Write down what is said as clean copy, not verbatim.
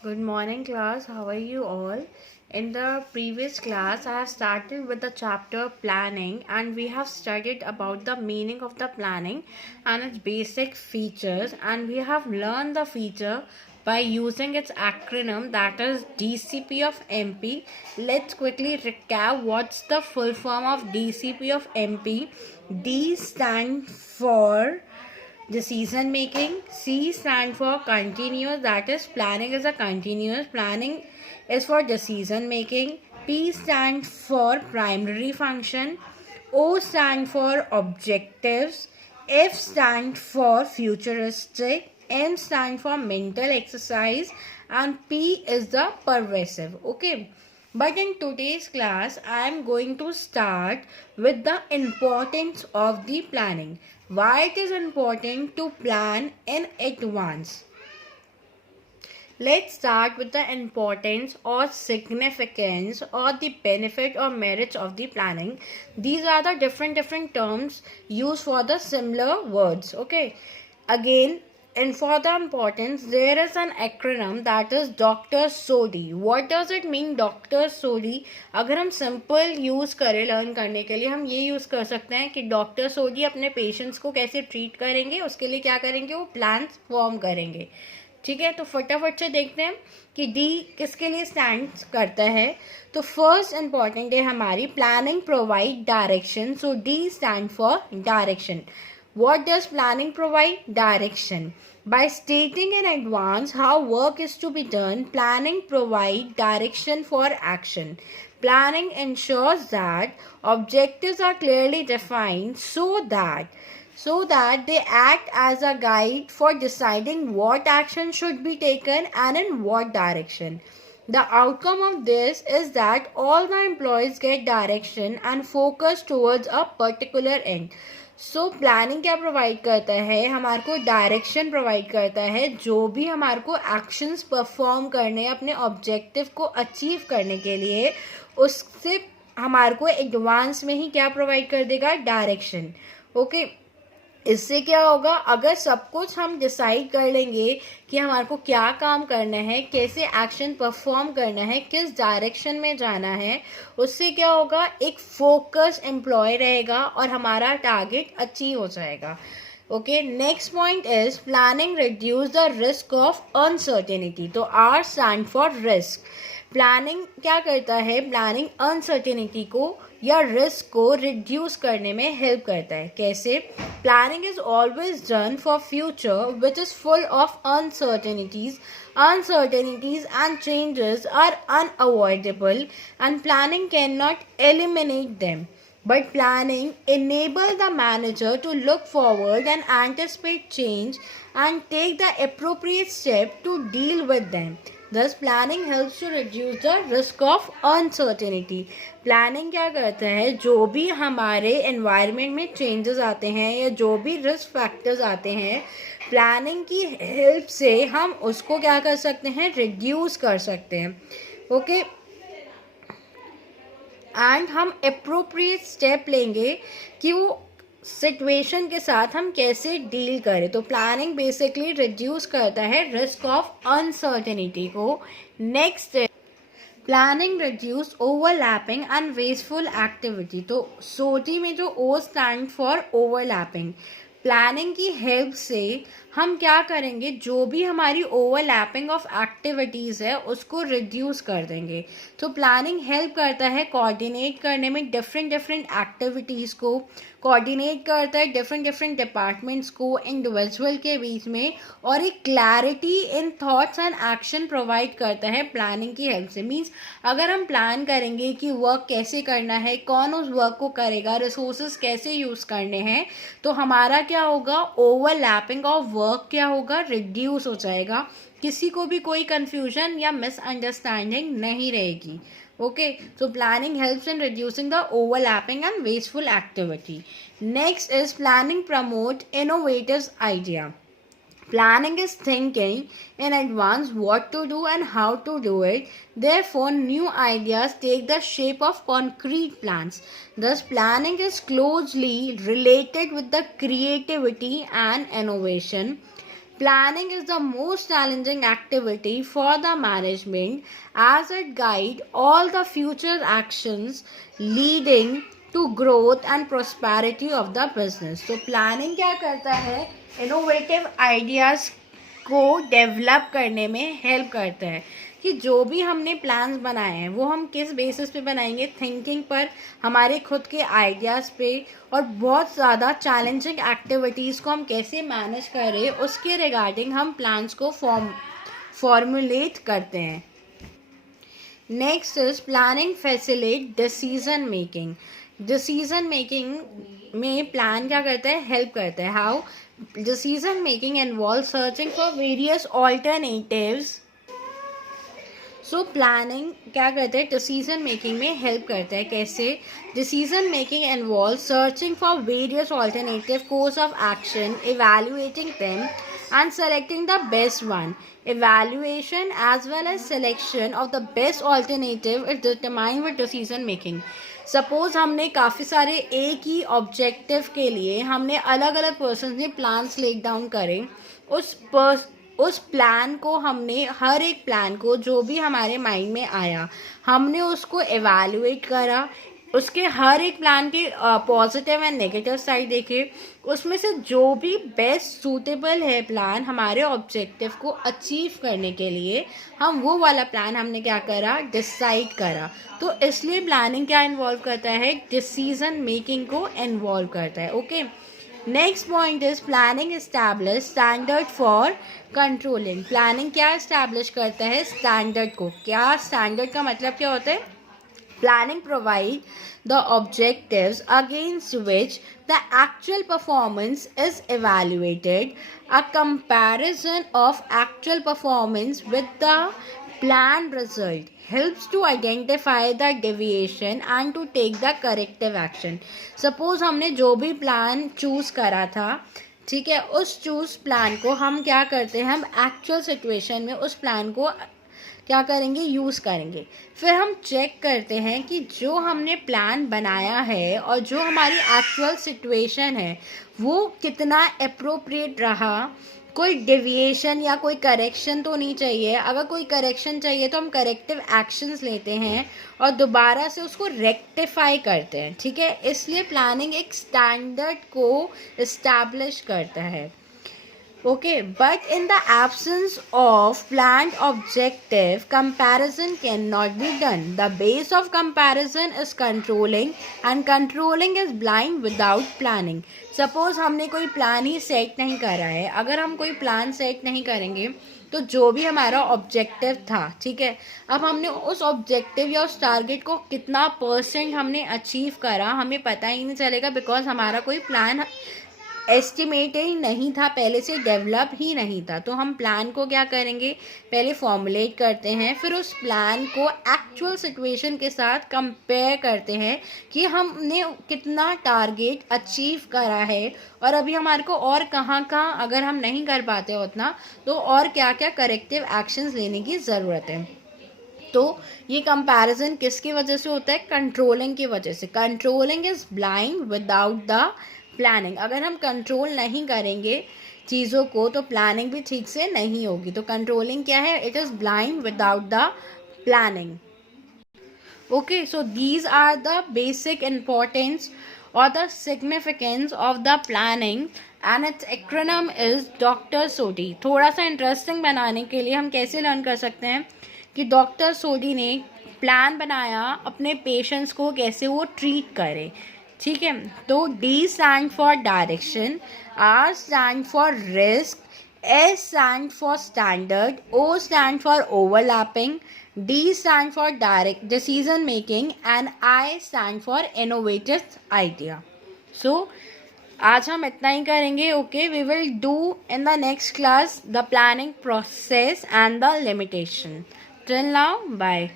Good morning, class. How are you all? In the previous class, I have started with the chapter planning, and we have studied about the meaning of the planning and its basic features, and we have learned the feature by using its acronym, that is DCP of MP. Let's quickly recap what's the full form of DCP of MP. D stands for decision making. C stand for continuous, that is planning is a continuous. Planning is for decision making. P stand for primary function. O stand for objectives. F stand for futuristic. M stand for mental exercise, and P is the pervasive. Okay. But in today's class, I am going to start with the importance of the planning. Why it is important to plan in advance. Let's start with the importance or significance or the benefit or merits of the planning. These are the different terms used for the similar words. Okay. Again, and for the importance, there is an acronym that is Dr. Sodhi. What does it mean, Dr. Sodhi? अगर हम simple use करें learn करने के लिए, हम ये use कर सकते हैं कि डॉक्टर सोडी अपने पेशेंट्स को कैसे ट्रीट करेंगे, उसके लिए क्या करेंगे, वो प्लान्स फॉर्म करेंगे. ठीक है, तो फटाफट से देखते हैं कि डी किसके लिए स्टैंड करता है. तो फर्स्ट इंपॉर्टेंट है हमारी planning provide direction. So D stand for direction. What does planning provide? Direction. By stating in advance how work is to be done, planning provides direction for action. Planning ensures that objectives are clearly defined so that they act as a guide for deciding what action should be taken and in what direction. The outcome of this is that all the employees get direction and focus towards a particular end. So planning क्या provide करता है, हमारे को direction provide करता है. जो भी हमारे को एक्शंस परफॉर्म करने अपने ऑब्जेक्टिव को अचीव करने के लिए, उससे हमारे को एडवांस में ही क्या प्रोवाइड कर देगा, डायरेक्शन. ओके. इससे क्या होगा, अगर सब कुछ हम डिसाइड कर लेंगे कि हमारे को क्या काम करना है, कैसे एक्शन परफॉर्म करना है, किस डायरेक्शन में जाना है, उससे क्या होगा, एक फोकस एम्प्लॉय रहेगा और हमारा टारगेट अचीव हो जाएगा. Okay. Next point is planning reduce the risk of uncertainty. तो R stand for risk. Planning क्या करता है, प्लानिंग अनसर्टेनिटी को या रिस्क को रिड्यूस करने में हेल्प करता है. कैसे? Planning is always done for future which is full of uncertainties. Uncertainties and changes are unavoidable and planning cannot eliminate them. But planning enables the manager to look forward and anticipate change and take the appropriate step to deal with them. Thus, planning helps to reduce the risk of uncertainty. Planning क्या करता है, जो भी हमारे environment में changes आते हैं या जो भी रिस्क फैक्टर्स आते हैं, प्लानिंग की हेल्प से हम उसको क्या कर सकते हैं, रिड्यूस कर सकते हैं. ओके. एंड हम अप्रोप्रिएट स्टेप लेंगे कि वो सिचुएशन के साथ हम कैसे डील करें. तो प्लानिंग बेसिकली रिड्यूस करता है रिस्क ऑफ अनसर्टेनिटी को. Next planning reduce overlapping and wasteful activity. तो सोटी में जो O stand for overlapping. Planning की हेल्प से हम क्या करेंगे, जो भी हमारी ओवरलैपिंग ऑफ एक्टिविटीज़ है उसको रिड्यूस कर देंगे. तो प्लानिंग हेल्प करता है कोऑर्डिनेट करने में, डिफरेंट एक्टिविटीज़ को कोऑर्डिनेट करता है, डिफरेंट डिपार्टमेंट्स को इंडिविजुअल के बीच में, और एक clarity in thoughts and action provide करता है प्लानिंग की हेल्प से. मीन्स अगर हम प्लान करेंगे कि वर्क कैसे करना है, कौन उस वर्क को करेगा, रिसोर्सेज कैसे यूज़ करने हैं, तो हमारा क्या होगा, ओवरलैपिंग ऑफ वर्क क्या होगा, रिड्यूस हो जाएगा. किसी को भी कोई कंफ्यूजन या मिसअंडरस्टैंडिंग नहीं रहेगी. Okay, so planning helps in reducing the overlapping and wasteful activity. Next is planning promote innovative idea. Planning is thinking in advance what to do and how to do it. Therefore, new ideas take the shape of concrete plans. Thus, planning is closely related with the creativity and innovation. Planning is the most challenging activity for the management as it guides all the future actions leading to growth and prosperity of the business. So planning क्या करता है, innovative ideas को develop करने में help करता है कि जो भी हमने प्लान्स बनाए हैं वो हम किस बेसिस पे बनाएंगे, थिंकिंग पर, हमारे खुद के आइडियाज़ पे, और बहुत ज़्यादा चैलेंजिंग एक्टिविटीज़ को हम कैसे मैनेज करें उसके रिगार्डिंग हम प्लान्स को फॉर्मुलेट करते हैं. Next is planning facilitate decision making. Decision making में प्लान क्या करता है, हेल्प करता है. How? Decision making involve searching for various alternatives. So planning क्या करता है, डिसीजन मेकिंग में हेल्प करता है. कैसे? Decision making involve searching for various alternative course of action, evaluating them and selecting the best one. Evaluation as well as selection of the best alternative is determined with decision making. Suppose हमने काफ़ी सारे एक ही objective के लिए हमने अलग अलग person ने प्लान्स लेक डाउन करे. उस प्लान को हमने, हर एक प्लान को जो भी हमारे माइंड में आया हमने उसको एवेल्युएट करा, उसके हर एक प्लान के पॉजिटिव एंड नेगेटिव साइड देखे, उसमें से जो भी बेस्ट सूटेबल है प्लान हमारे ऑब्जेक्टिव को अचीव करने के लिए, हम वो वाला प्लान हमने क्या करा, डिसाइड करा. तो इसलिए प्लानिंग क्या इन्वॉल्व करता है, डिसीजन मेकिंग को इन्वॉल्व करता है. Okay, next point is planning establish standard for controlling. Planning क्या एस्टैब्लिश करता है, स्टैंडर्ड को. क्या स्टैंडर्ड का मतलब क्या होता है? Planning provide the objectives against which the actual performance is evaluated. A comparison of actual performance with the planned result helps to identify the deviation and to take the corrective action. Suppose हमने जो भी plan choose करा था, ठीक है, उस choose plan को हम क्या करते हैं, हम एक्चुअल सिचुएशन में उस प्लान को क्या करेंगे, यूज़ करेंगे. फिर हम चेक करते हैं कि जो हमने प्लान बनाया है और जो हमारी एक्चुअल सिचुएशन है वो कितना अप्रोप्रिएट रहा, कोई डेविएशन या कोई करेक्शन तो नहीं चाहिए. अगर कोई करेक्शन चाहिए तो हम करेक्टिव एक्शंस लेते हैं और दोबारा से उसको रेक्टिफाई करते हैं. ठीक है, इसलिए प्लानिंग एक स्टैंडर्ड को इस्टेब्लिश करता है. Okay, but in the absence of planned objective, comparison cannot be done. The base of comparison is controlling and controlling is blind without planning. Suppose हमने कोई प्लान ही सेट नहीं करा है. अगर हम कोई प्लान सेट नहीं करेंगे तो जो भी हमारा ऑब्जेक्टिव था, ठीक है, अब हमने उस ऑब्जेक्टिव या उस टारगेट को कितना % हमने अचीव करा हमें पता ही नहीं चलेगा, बिकॉज हमारा कोई प्लान एस्टिमेट ही नहीं था, पहले से डेवलप ही नहीं था. तो हम प्लान को क्या करेंगे, पहले फॉर्मुलेट करते हैं, फिर उस प्लान को एक्चुअल सिचुएशन के साथ कंपेयर करते हैं कि हमने कितना टारगेट अचीव करा है और अभी हमारे को और कहाँ अगर हम नहीं कर पाते उतना तो और क्या क्या करेक्टिव एक्शंस लेने की ज़रूरत है. तो ये कंपैरिजन किसकी वजह से होता है, कंट्रोलिंग की वजह से. Controlling is blind without the planning. अगर हम कंट्रोल नहीं करेंगे चीज़ों को तो प्लानिंग भी ठीक से नहीं होगी. तो कंट्रोलिंग क्या है, it is blind without the planning. Okay, so these are the basic importance or the significance of the planning and its acronym is doctor सोडी. थोड़ा सा इंटरेस्टिंग बनाने के लिए हम कैसे लर्न कर सकते हैं कि डॉक्टर सोडी ने प्लान बनाया अपने पेशेंट्स को कैसे वो ट्रीट करे. ठीक है, तो D stand for direction, R stand for risk, S stand for standard, O stand for overlapping, D stand for direct decision making and I stand for innovative idea. So आज हम इतना ही करेंगे. Okay, we will do in the next class the planning process and the limitation. Till now, bye.